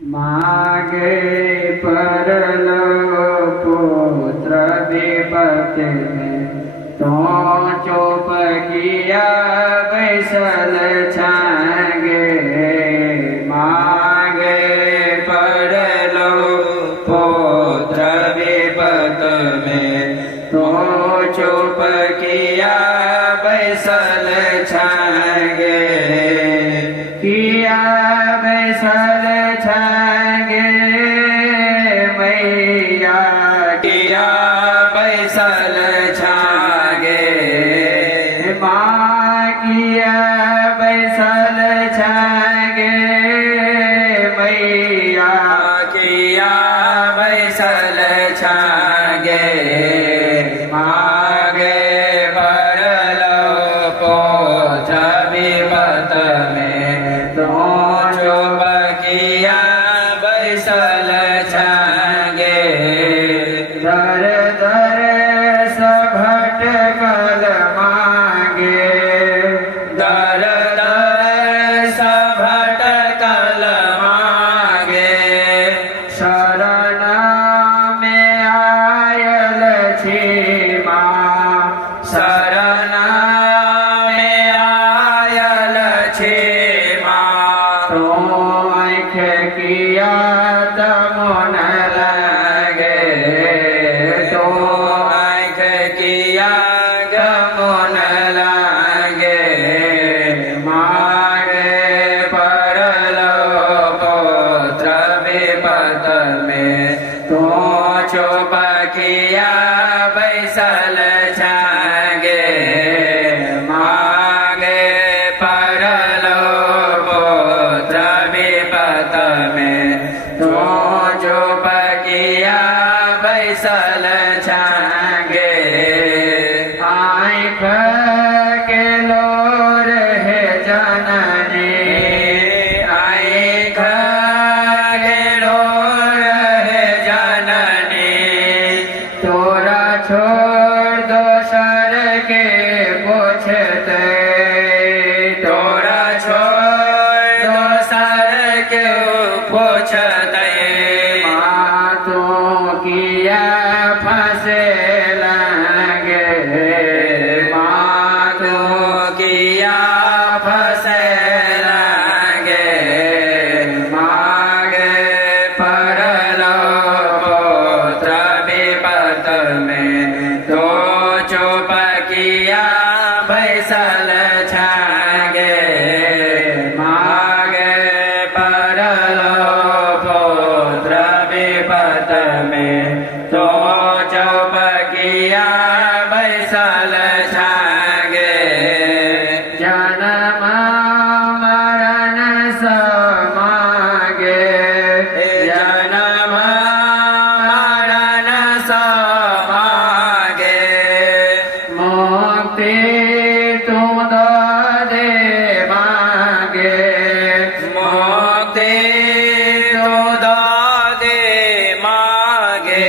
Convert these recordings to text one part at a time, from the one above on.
मागे परलो पुत्र विपत्ति में तो चुप किया बैसल छागे। मागे परलो पुत्र विपत्ति में तो चुप किया बैसल छागे। किया बैसल छागे मैया किया बैसल छागे। माँ किया बैसल छागे मैया किया बैसल छागे। मागे परलो पुत्र विपत्ति में तो चुप किया बैसल छागे। दर दर सब भटकल मागे। दर दर सब भटकल मागे। शरण में आयल छी माँ। शरण में आयल छी माँ। तो आँख किया तमन लगे। तो आँख किया तमन लगे। मागे परलो पुत्र विपत्ति में तो चुप किया बैसल छागे। मागे परलो पुत्र विपत्ति में तो चुप किया बैसल छागे। आँख के लोर है जननी। आँख के लोर है जननी। तोरा छोड़ दोसर के पूछते। तोरा छोड़ दोसर के पूछते। माँ तो किया फंसे लगे। माँ तो किया फंसे लगे। मागे परलो पुत्र विपत्ति में तो चुप किया बैसल छागे। मागे परलो पुत्र विपत्ति में तो चुप किया बैसल छागे। जन्म मरण समागे। जन्म मरण समागे। मुक्ति तुम दो दे मागे। मुक्ति तुम दो दे मागे।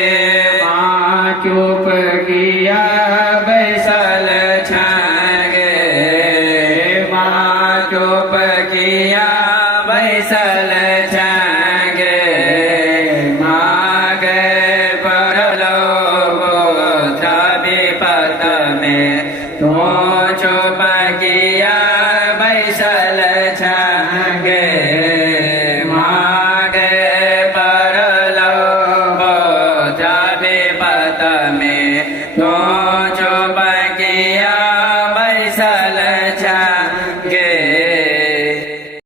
माँ चुप किया बैसल छागे। माँ चुप किया बैसल छागे। मागे परलो पुत्र विपत्ति में तो चुप किया बैसल छागे। मागे परलो पुत्र विपत्ति में तो चुप किया बैसल छागे।